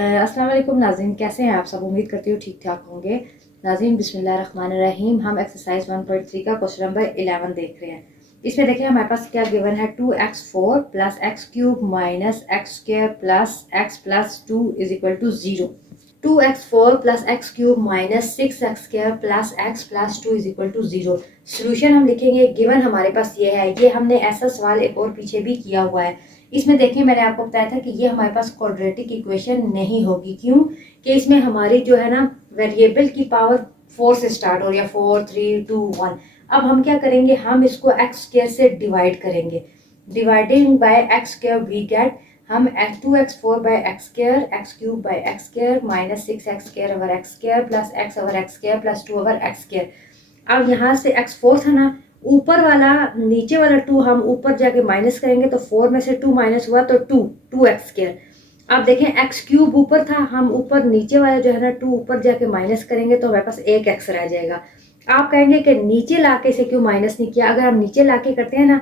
अस्सलाम वालेकुम नाज़रीन, कैसे हैं आप सब। उम्मीद करती हूँ ठीक ठाक होंगे। नाज़रीन बिस्मिल्लाहिर्रहमानिर्रहीम, हम एक्सरसाइज 1.3 का क्वेश्चन नंबर 11 देख रहे हैं। इसमें देखिए हमारे पास क्या गिवन है, 2x4 plus x cube minus x square plus 2 is equal to 0। 2x4 plus x cube minus 6x square plus 2 is equal to 0। Solution हम लिखेंगे, गिवन हमारे पास ये है। ये हमने ऐसा सवाल एक और पीछे भी किया हुआ है। इसमें देखिए मैंने आपको बताया था कि ये हमारे पास क्वाड्रेटिक इक्वेशन नहीं होगी। क्यों? कि इसमें हमारी जो है ना वेरिएबल की पावर 4 से स्टार्ट हो रही है, 4 3 2 1। अब हम क्या करेंगे, हम इसको एक्स स्क्वायर से डिवाइड करेंगे। Dividing by x square we get, हम 2x4 by x square x cube by x square minus 6x square over x square plus x over x square plus 2 over x square. अब यहाँ से x4 था ना, ऊपर वाला नीचे वाला 2 हम ऊपर जाके माइनस करेंगे तो 4 में से 2 माइनस हुआ तो 2x स्क्वायर। अब देखें एक्स क्यूब ऊपर था, हम ऊपर नीचे वाला जो है ना 2 ऊपर जाके माइनस करेंगे तो हमारे पास एक x रह जाएगा। आप कहेंगे कि नीचे लाके इसे क्यों माइनस नहीं किया। अगर हम नीचे लाके करते हैं ना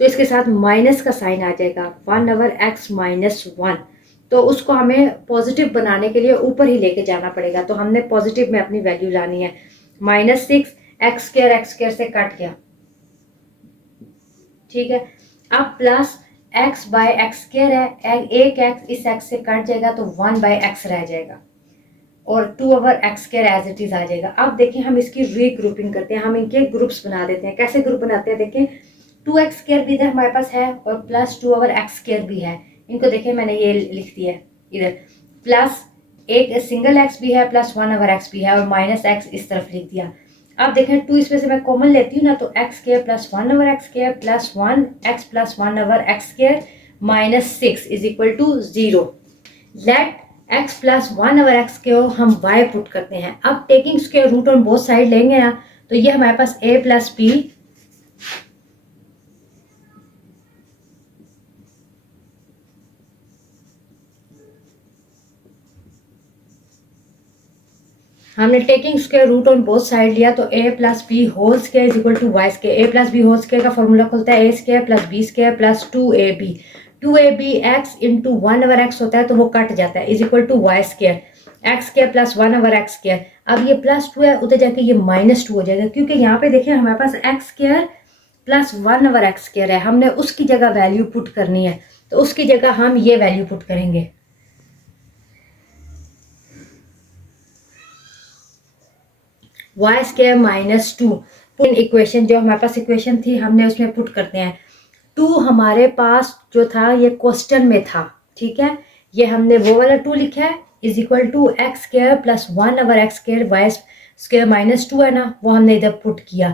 तो इसके साथ माइनस का साइन आ जाएगा, 1 ओवर एक्स माइनस 1। तो उसको हमें पॉजिटिव बनाने के लिए ऊपर ही लेके जाना पड़ेगा। तो हमने पॉजिटिव में अपनी वैल्यू लानी है। -6 एक्स स्क्वायर से कट गया, ठीक है। अब plus x by x square है, एक एक्स इस एक्स से कट जाएगा तो 1 बाय एक्स रह जाएगा और 2 over x square as it is आ जाएगा। अब देखिए हम इसकी रीग्रुपिंग करते हैं, हम इनके ग्रुप्स बना देते हैं। कैसे ग्रुप बनाते हैं, देखें 2x स्क्वायर भी इधर हमारे पास है और प्लस 2 ओवर एक्स स्क्वायर भी है। इनको देखिए मैंने ये लिख दिया है इधर, प्लस एक सिंगल एक्स भी है प्लस 1 ओवर एक्स भी है और माइनस एक्स इस तरफ लिख दिया। अब देखें 2 इसमें से मैं कॉमन लेती हूँ ना तो x square plus 1 over x square plus 1 x plus 1 over x square minus 6 is equal to 0। Let x plus 1 over x को हम y पुट करते हैं। अब taking square root on both side लेंगे ना तो ये हमारे पास a प्लस बी हमने taking square root on both side लिया तो a plus b whole square is equal to y square. a plus b whole square का फॉर्मूला खुलता है a square plus b square plus 2ab x into 1 over x होता है तो वो cut जाता है is equal to y square x square plus 1 over x square. अब ये प्लस 2 है, उधर जाके ये -2 हो जाएगा क्योंकि यहाँ पे देखिए हमारे पास x square plus 1 over x square है। हमने उसकी जगह वैल्यू पुट करनी है तो उसकी जगह हम ये वैल्यू पुट करेंगे, वाई स्क्वायर माइनस 2। इक्वेशन जो हमारे पास इक्वेशन थी हमने उसमें पुट करते हैं। 2 हमारे पास जो था ये क्वेश्चन में था, ठीक है। ये हमने वो वाला 2 लिखा है is equal to x square plus 1 over x square y square minus 2 है ना, वो हमने इधर पुट किया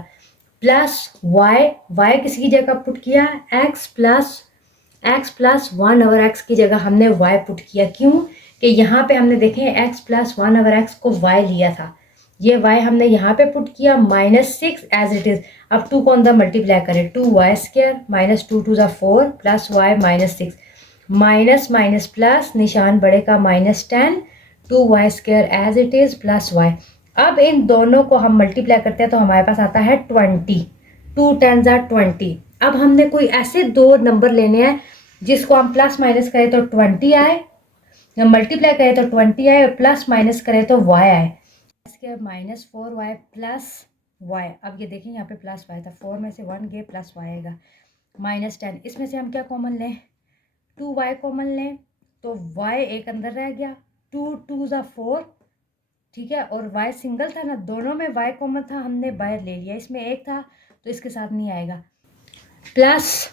प्लस वाई किसी जगह पुट किया, एक्स प्लस 1 ओवर एक्स की जगह हमने वाई पुट किया। क्यों? कि यहाँ पे हमने देखे एक्स प्लस 1 ओवर एक्स को वाई लिया था, ये y हमने यहाँ पे पुट किया -6 एज इट इज। अब 2 को अंदर मल्टीप्लाई करें, 2y square minus 2 2 4 plus y -6 minus minus plus निशान बड़े का -10 2y square as it is plus y। अब इन दोनों को हम मल्टीप्लाई करते हैं तो हमारे पास आता है 20, 2 10 20। अब हमने कोई ऐसे दो नंबर लेने हैं जिसको हम प्लस माइनस करें तो 20 आए, मल्टीप्लाई करें तो 20 आए और प्लस माइनस करें तो y आए। Square -4y plus y. अब ये देखें यहाँ पे प्लस वाई था, 4 में से 1 गए प्लस वाई आएगा -10। इसमें से हम क्या कॉमन लें, 2y कॉमन लें तो y एक अंदर रह गया, 2 2 4, ठीक है। और y सिंगल था ना, दोनों में y कॉमन था, हमने बाहर ले लिया। इसमें एक था तो इसके साथ नहीं आएगा, प्लस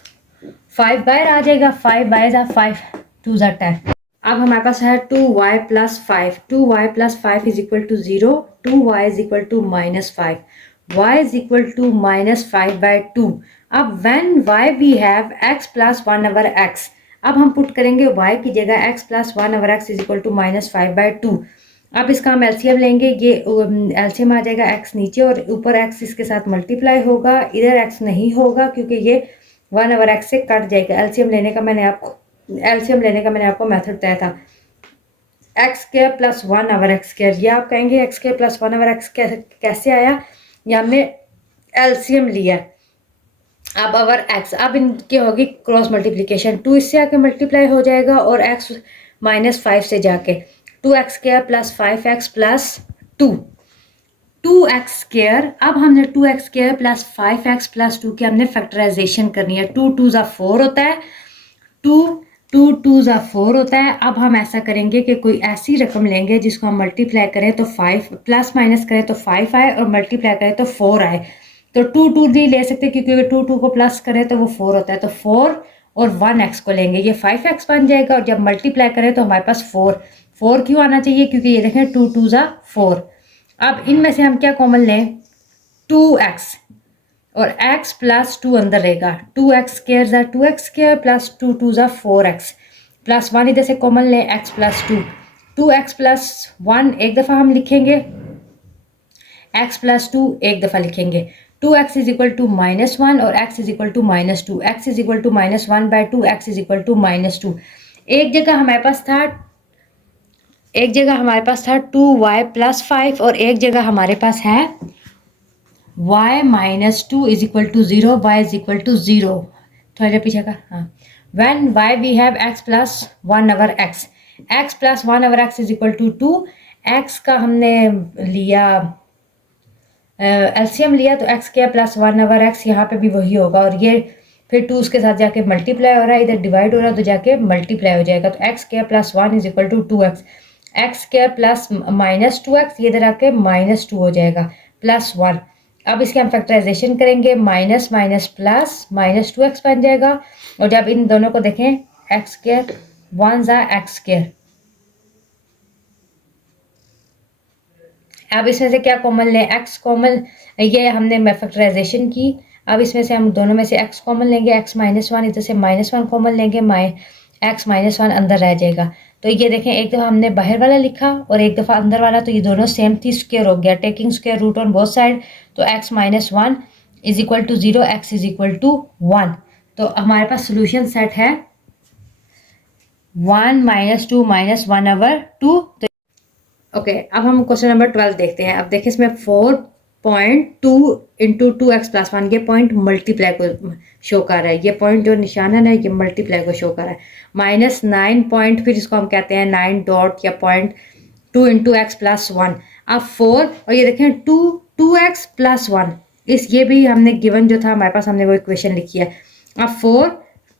5 बाहर आ जाएगा, 5 बाय 5 2 10। अब हमारे पास है 2y plus 5, 2y plus 5 is equal to 0, 2y is equal to -5, y is equal to -5 by 2। अब when y we have x plus 1 over x, अब हम पुट करेंगे y की जगह x plus 1 over x is equal to -5 by 2। अब इसका हम LCM लेंगे, ये एलसीएम आ जाएगा x नीचे और ऊपर x इसके साथ मल्टीप्लाई होगा, इधर x नहीं होगा क्योंकि ये 1 ओवर x से कट जाएगा। एलसीएम लेने का मैंने आपको मेथड बताया था, x square plus 1 over x square. ये आप कहेंगे x square plus 1 over x कैसे आया, ये हमने एलसीएम लिया। अब ओवर एक्स, अब इनकी होगी क्रॉस मल्टीप्लिकेशन, 2 इससे आके मल्टीप्लाई हो जाएगा और x -5 से जाके 2x² plus 5x plus 2, 2x²। अब हमने 2x² प्लस 5x प्लस 2 की हमने फैक्टराइजेशन करनी है। 2 2 ज़ा 4 होता है, 2 2 2 ज़ा 4 होता है। अब हम ऐसा करेंगे कि कोई ऐसी रकम लेंगे जिसको हम मल्टीप्लाई करें तो 5 प्लस माइनस करें तो 5 आए और मल्टीप्लाई करें तो 4 आए। तो 2 2 नहीं ले सकते क्योंकि 2 2 को प्लस करें तो वो 4 होता है। तो 4 और 1x को लेंगे, ये 5x बन जाएगा। और जब मल्टीप्लाई करें तो हमारे पास 4 क्यों आना चाहिए? क्योंकि ये देखें 2 2 ज़ा 4। अब इनमें से हम क्या कॉमन लें? 2x और x प्लस 2 अंदर रहेगा। 2x² ज़ा 2x² प्लस 2 2 ज़ा 4x प्लस 1 इधर से कॉमन लें, x प्लस 2। 2x प्लस 1 एक दफ़ा हम लिखेंगे, x प्लस 2 एक दफ़ा लिखेंगे। 2x इज इक्वल टू -1 और x is equal to -2। x is equal to -1/2, x is equal to -2। एक जगह हमारे पास था 2y प्लस 5 और एक जगह हमारे पास है y minus 2 is equal to 0, y is equal to 0। थोड़ा देर पीछे का, हाँ। When y we have x plus 1 over x, x plus 1 over x is equal to 2। x का हमने लिया एलसीएम लिया तो x² प्लस 1 over x यहाँ पे भी वही होगा। और ये फिर 2 उसके साथ जाके मल्टीप्लाई हो रहा है, इधर डिवाइड हो रहा है तो जाके मल्टीप्लाई हो जाएगा। तो x² plus 1 is equal to 2x, x² plus -2x ये इधर आके -2 हो जाएगा प्लस 1। अब इसके हम फैक्टराइजेशन करेंगे, माइनस माइनस प्लस -2x बन जाएगा। और जब इन दोनों को देखें x², 1 ज़ा x²। अब इसमें से क्या कॉमन लें? x कॉमन, ये हमने फैक्टराइजेशन की। अब इसमें से हम दोनों में से x कॉमन लेंगे, x -1 इधर से -1 कॉमन लेंगे, x -1 अंदर रह जाएगा। तो ये देखें, एक दफ़ा हमने बाहर वाला लिखा और एक दफ़ा अंदर वाला, तो ये दोनों सेम थी, स्क्वायर हो गया, taking square root on both side. तो x -1 is equal to 0, x is equal to 1। तो हमारे पास सोल्यूशन सेट है 1 -2 -1 over 2। ओके, अब हम क्वेश्चन नंबर 12 देखते हैं। अब देखिए इसमें 4.2 इंटू 2x प्लस 1, ये पॉइंट मल्टीप्लाई को शो कर रहा है। ये पॉइंट जो निशान है ना, ये मल्टीप्लाई को शो कर रहा है। -9 पॉइंट, फिर इसको हम कहते हैं 9 डॉट या पॉइंट 2 इंटू एक्स प्लस 1। अब 4 और ये देखें 2x प्लस 1, ये भी हमने गिवन जो था हमारे पास, हमने वो इक्वेशन लिखी है। अब 4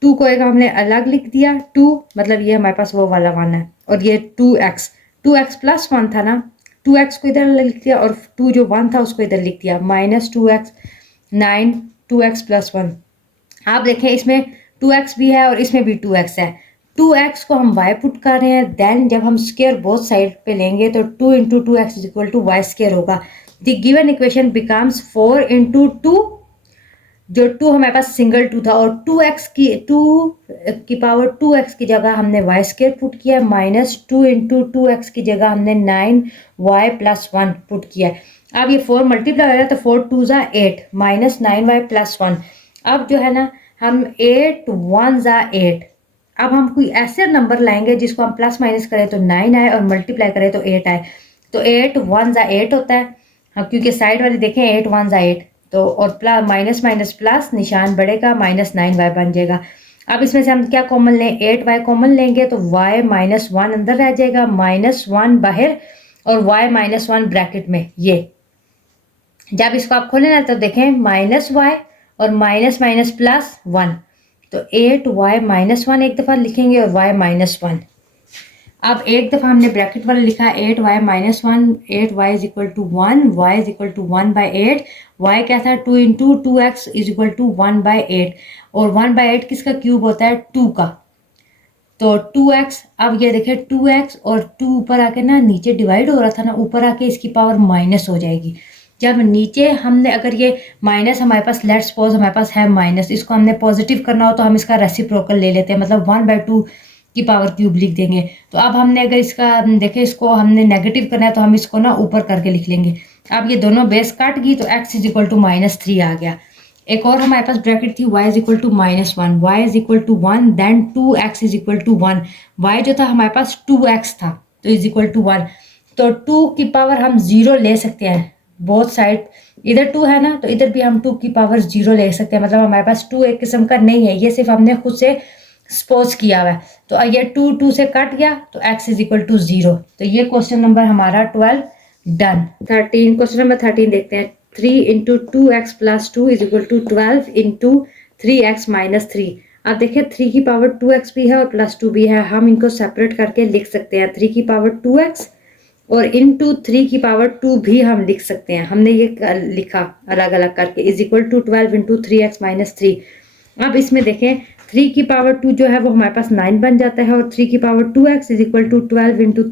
2 को एक हमने अलग लिख दिया, 2 मतलब ये हमारे पास वो वाला 1 है। और ये 2x प्लस 1 था ना, 2x को इधर लिख दिया और 2 जो 1 था उसको इधर लिख दिया, -2x 9 2x प्लस 1। आप देखें इसमें 2x भी है और इसमें भी 2x है। 2x को हम y पुट कर रहे हैं, देन जब हम स्क्वायर बोथ साइड पे लेंगे तो 2 into 2x is equal to y square होगा। The given equation becomes 4 into 2, जो 2 हमारे पास सिंगल 2 था, और 2x की पावर 2x की जगह हमने वाई स्क्वायर पुट किया, -2 इंटू 2x की जगह हमने 9y प्लस 1 पुट किया। अब ये 4 मल्टीप्लाई हो रहा है तो 4 2 ज़ा 8 -9y प्लस 1। अब जो है ना, हम 8 1 ज़ा 8। अब हम कोई ऐसे नंबर लाएंगे जिसको हम प्लस माइनस करें तो 9 आए और मल्टीप्लाई करें तो 8 आए। तो 8 1 ज़ा 8 होता है, हाँ, क्योंकि साइड वाले देखें 8 1 ज़ा 8, तो और प्लस माइनस माइनस प्लस निशान बढ़ेगा, -9y बन जाएगा। अब इसमें से हम क्या कॉमन लें? 8y कॉमन लेंगे तो y -1 अंदर रह जाएगा, -1 बाहर और y -1 ब्रैकेट में। ये जब इसको आप खोलें ना तो देखें -y और माइनस माइनस प्लस 1, तो 8y -1 एक दफ़ा लिखेंगे और y -1। अब एक दफ़ा हमने ब्रैकेट वाला लिखा 8y -1, 8y is equal to 1, y is equal to 1/8। y क्या था? 2 into 2x is equal to 1/8, और 1/8 किसका क्यूब होता है? 2 का। तो 2x, अब ये देखें 2x और 2 ऊपर आके ना नीचे डिवाइड हो रहा था ना, ऊपर आके इसकी पावर माइनस हो जाएगी। जब नीचे हमने अगर ये माइनस हमारे पास, लेट्स सपोज हमारे पास है माइनस, इसको हमने पॉजिटिव करना हो तो हम इसका रेसिप्रोकल ले लेते हैं, मतलब 1/2 की पावर क्यूब लिख देंगे। तो अब हमने अगर इसका देखें, इसको हमने नेगेटिव करना है तो हम इसको ना ऊपर करके लिख लेंगे। अब ये दोनों बेस कट गई तो x इज इक्वल टू -3 आ गया। एक और हमारे पास ब्रैकेट थी, y is equal to -1, y is equal to 1, then 2x is equal to 1। y जो था हमारे पास 2x था तो इज इक्वल टू 1। तो 2 की पावर हम 0 ले सकते हैं, बोथ साइड। इधर 2 है ना, तो इधर भी हम 2 की पावर 0 ले सकते हैं, मतलब हमारे पास 2 एक किस्म का नहीं है, ये सिर्फ हमने खुद से सपोज किया हुआ है। तो ये 2 से कट गया तो x इज इक्वल टू 0। तो ये क्वेश्चन नंबर हमारा 12 डन। 13 क्वेश्चन नंबर 13 देखते हैं। 3 into 2x plus 2 is equal to 12 into 3x minus 3। अब देखिए 3 की पावर 2x भी है और प्लस 2 भी है, हम इनको सेपरेट करके लिख सकते हैं। 3 की पावर 2x और इंटू 3 की पावर 2 भी हम लिख सकते हैं। हमने ये लिखा अलग अलग करके, is equal to 12 into 3x minus 3। अब इसमें देखें 3 की पावर 2 जो है वो हमारे पास 9 बन जाता है और 3 की power 2x is equal to 12 into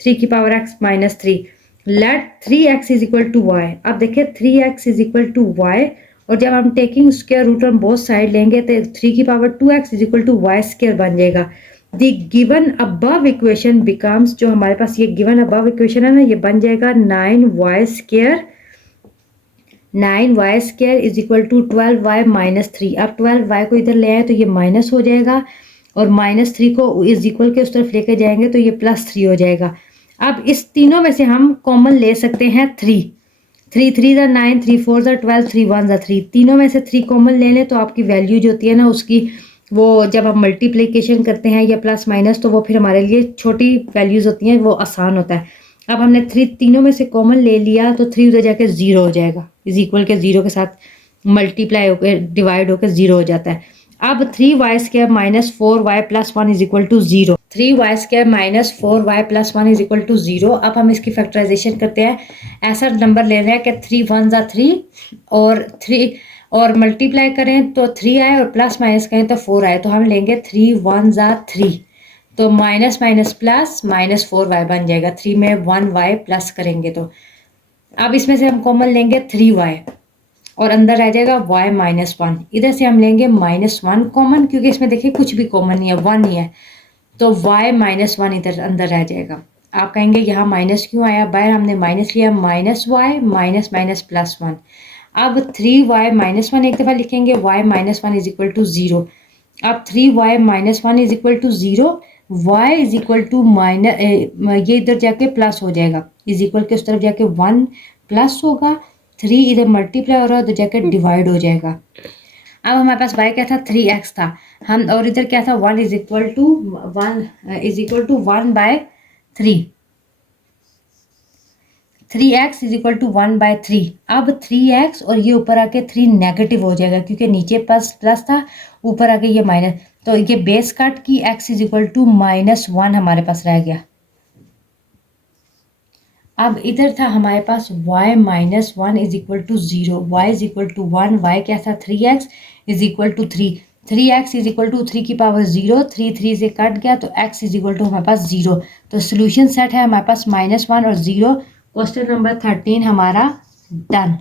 3 की power x minus 3। Let 3x is equal to y. अब देखिए 3x is equal to Y और जब हम taking square root on both side लेंगे तो 3 की power 2x is equal to y square बन जाएगा। The given above equation becomes, जो हमारे पास ये गिवन अबव इक्वेशन है ना, ये बन जाएगा 9y square 9y square is equal to 12y minus 3। अब 12y को इधर ले आए तो ये माइनस हो जाएगा और माइनस 3 को इज इक्वल के उस तरफ लेके जाएंगे तो ये प्लस 3 हो जाएगा। अब इस तीनों में से हम कॉमन ले सकते हैं 3। 3 3 ज़ा 9, 3 4 ज़ा 12, 3 1 ज़ा 3। तीनों में से 3 कॉमन ले लें तो आपकी वैल्यू जो होती है ना उसकी, वो जब आप मल्टीप्लिकेशन करते हैं या प्लस माइनस, तो वो फिर हमारे लिए छोटी वैल्यूज़ होती हैं, वो आसान होता है। अब हमने 3 तीनों में से कॉमन ले लिया तो 3 उधर जाके 0 हो जाएगा, इज इक्वल के 0 के साथ मल्टीप्लाई होकर डिवाइड होकर 0 हो जाता है। अब 3y square minus 4y plus 1 is equal to 0। 3y square minus 4y plus 1 is equal to 0। अब हम इसकी फैक्टराइजेशन करते हैं। ऐसा नंबर ले रहे हैं कि 3 1 ज़ा 3 और 3 और मल्टीप्लाई करें तो 3 आए और प्लस माइनस करें तो 4 आए। तो हम लेंगे 3 1 ज़ा 3, तो minus minus plus minus 4y बन जाएगा। 3 में 1y प्लस करेंगे तो अब इसमें से हम कॉमन लेंगे 3y और अंदर रह जाएगा y माइनस 1। इधर से हम लेंगे माइनस 1 कॉमन, क्योंकि इसमें देखिए कुछ भी कॉमन नहीं है, 1 ही है, तो y माइनस 1 इधर अंदर रह जाएगा। आप कहेंगे यहाँ माइनस क्यों आया, बाहर हमने माइनस लिया, minus y minus minus plus 1। अब 3y माइनस 1 एक दफ़ा लिखेंगे, y minus 1 is equal to 0। अब 3y minus 1 is equal to 0, y is equal to minus, ये इधर जाके प्लस हो जाएगा, इज इक्वल के उस तरफ जाके 1 प्लस होगा, 3 इधर मल्टीप्लाई हो रहा है तो जाके डिवाइड हो जाएगा। अब हमारे पास y क्या था, 3x था, हम और इधर क्या था, 1 is equal to 1 by 3, 3x is equal to 1 by 3। अब 3x और ये ऊपर आके 3 नेगेटिव हो जाएगा, क्योंकि नीचे प्लस था, ऊपर आके ये माइनस, तो ये बेस कट की x इज इक्वल टू -1 हमारे पास रह गया। अब इधर था हमारे पास y minus 1 is equal to 0, y is equal to 1, y क्या था 3x is equal to 3, 3x is equal to 3 की पावर 0, 3 से कट गया तो x इज इक्वल टू हमारे पास 0। तो सोल्यूशन सेट है हमारे पास -1 और 0। क्वेश्चन नंबर 13 हमारा डन।